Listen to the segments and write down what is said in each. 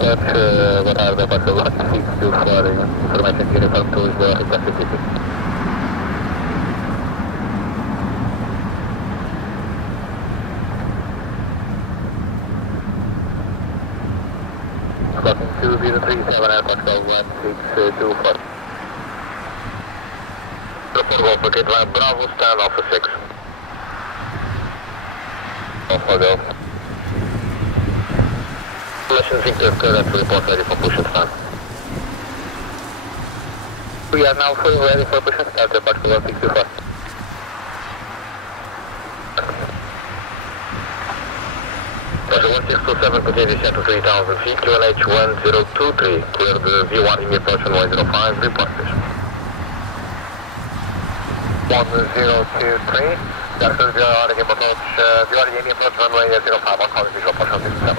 Airport, boa tarde, a partir do lado fixo fora, informação de direção de Lisboa, request científico. Welcome to 037 Airport, 1624. Report Golf, Packet Line Bravo, stand Alpha 6. Alpha Golf. Mission 6 is clear to report ready for push and start. We are now fully ready for push and start, Airport 1624. Pressure 1627, continue descent to 3000 feet, QNH 1023, clear the V1 immediate approach runway 05, report station. 1023, Dr. V1 immediate approach runway 05, I'll call visual approach on 67.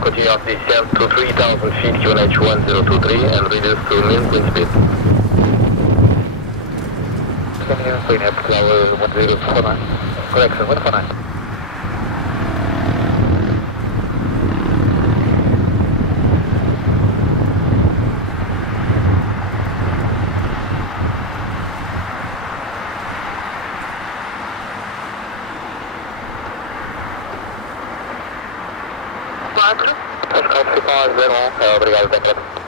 Continue off descent to 3000 feet, QNH 1023, and reduce to mean wind speed. Continue, clean up, tower 1049. Correction, 149. Obrigado, Débora.